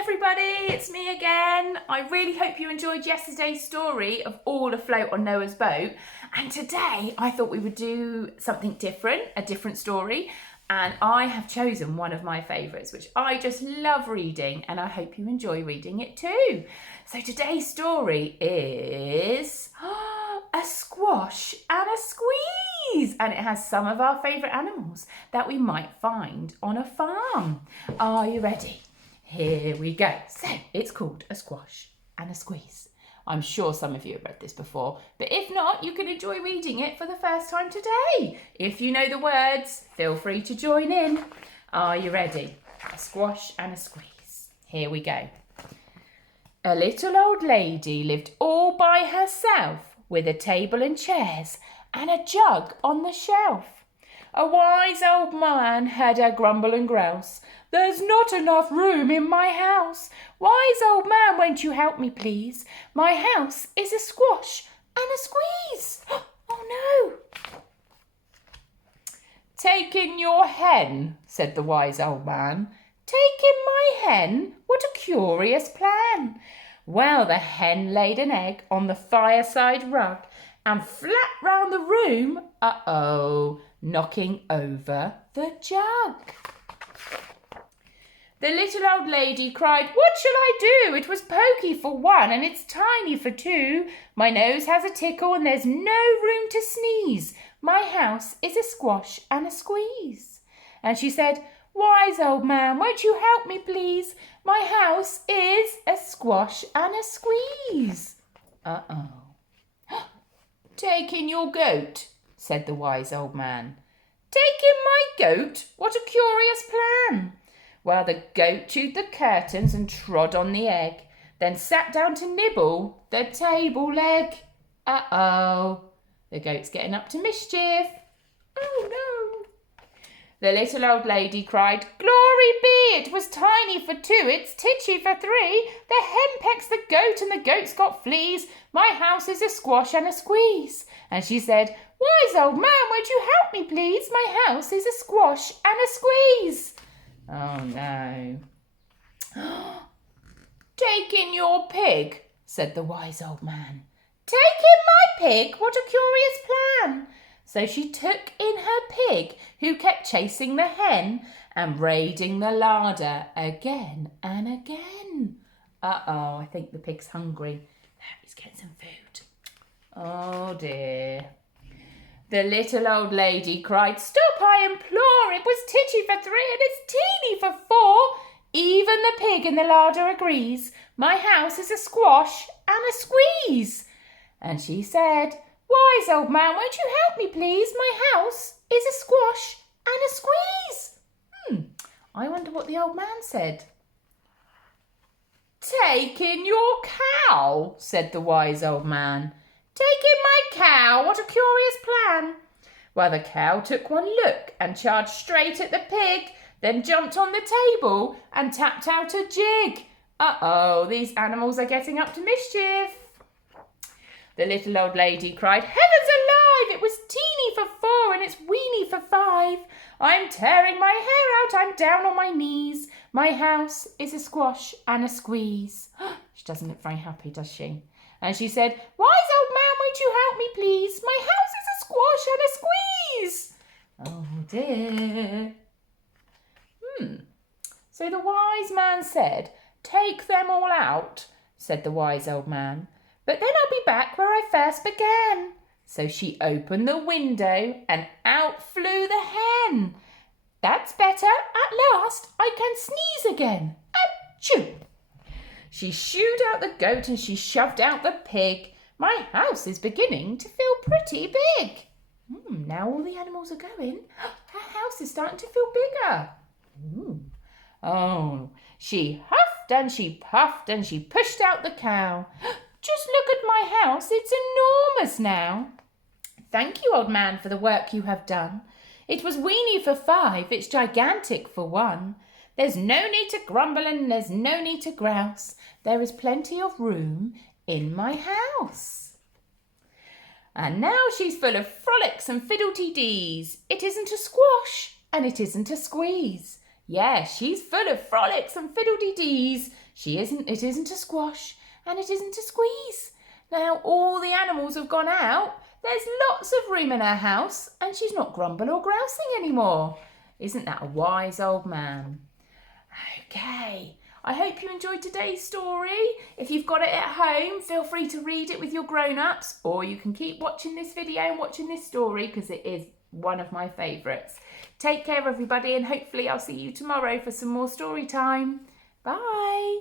everybody, it's me again. I really hope you enjoyed yesterday's story of all afloat on Noah's boat. And today I thought we would do something different, a different story. And I have chosen one of my favourites, which I just love reading, and I hope you enjoy reading it too. So today's story is A Squash and a Squeeze. And it has some of our favourite animals that we might find on a farm. Are you ready? Here we go. So it's called A Squash and a Squeeze. I'm sure some of you have read this before, but if not, you can enjoy reading it for the first time today. If you know the words, feel free to join in. Are you ready? A Squash and a Squeeze. Here we go. A little old lady lived all by herself with a table and chairs and a jug on the shelf. A wise old man had a grumble and grouse. There's not enough room in my house. Wise old man, won't you help me, please? My house is a squash and a squeeze. Oh, no. Take in your hen, said the wise old man. Take in my hen? What a curious plan. Well, the hen laid an egg on the fireside rug and flat round the room, knocking over the jug. The little old lady cried, What shall I do? It was pokey for one and it's tiny for two. My nose has a tickle and there's no room to sneeze. My house is a squash and a squeeze. And she said, Wise old man, won't you help me, please? My house is a squash and a squeeze. Take in your goat, said the wise old man. Take in my goat? What a curious plan. Well, the goat chewed the curtains and trod on the egg, then sat down to nibble the table leg. The goat's getting up to mischief. Oh, no. The little old lady cried, Glory be, it was tiny for two, it's titchy for three. The hen pecks the goat and the goat's got fleas. My house is a squash and a squeeze. And she said, Wise old man, won't you help me, please? My house is a squash and a squeeze. Oh, no. Take in your pig, said the wise old man. Take in my pig? What a curious plan. So she took in her pig, who kept chasing the hen and raiding the larder again and again. I think the pig's hungry. He's getting some food. Oh, dear. The little old lady cried, Stop, I implore, it was titchy for three and it's teeny for four. Even the pig in the larder agrees. My house is a squash and a squeeze. And she said, Wise old man, won't you help me, please? My house is a squash and a squeeze. I wonder what the old man said. Take in your cow, said the wise old man. Take in my cow, what a curious plan. Well, the cow took one look and charged straight at the pig, then jumped on the table and tapped out a jig. These animals are getting up to mischief. The little old lady cried, Heavens alive, it was teeny for four and it's weeny for five. I'm tearing my hair out, I'm down on my knees. My house is a squash and a squeeze. She doesn't look very happy, does she? And she said, Wise old man, won't you help me, please? My house is a squash and a squeeze. Oh, dear. So the wise man said, Take them all out, said the wise old man. But then I'll be back where I first began. So she opened the window and out flew the hen. That's better. At last I can sneeze again. Achoo! She shooed out the goat and she shoved out the pig. My house is beginning to feel pretty big. Now all the animals are going. Her house is starting to feel bigger. She huffed and she puffed and she pushed out the cow. Just look at my house, it's enormous now. Thank you, old man, for the work you have done. It was weeny for five, it's gigantic for one. There's no need to grumble and there's no need to grouse. There is plenty of room in my house. And now she's full of frolics and fiddle-dee-dees. It isn't a squash and it isn't a squeeze. Yes, she's full of frolics and fiddle-dee-dees. It isn't a squash, and it isn't a squeeze. Now all the animals have gone out. There's lots of room in her house, and she's not grumble or grousing anymore. Isn't that a wise old man? Okay, I hope you enjoyed today's story. If you've got it at home, feel free to read it with your grown-ups, or you can keep watching this video and watching this story because it is one of my favourites. Take care, everybody, and hopefully I'll see you tomorrow for some more story time. Bye.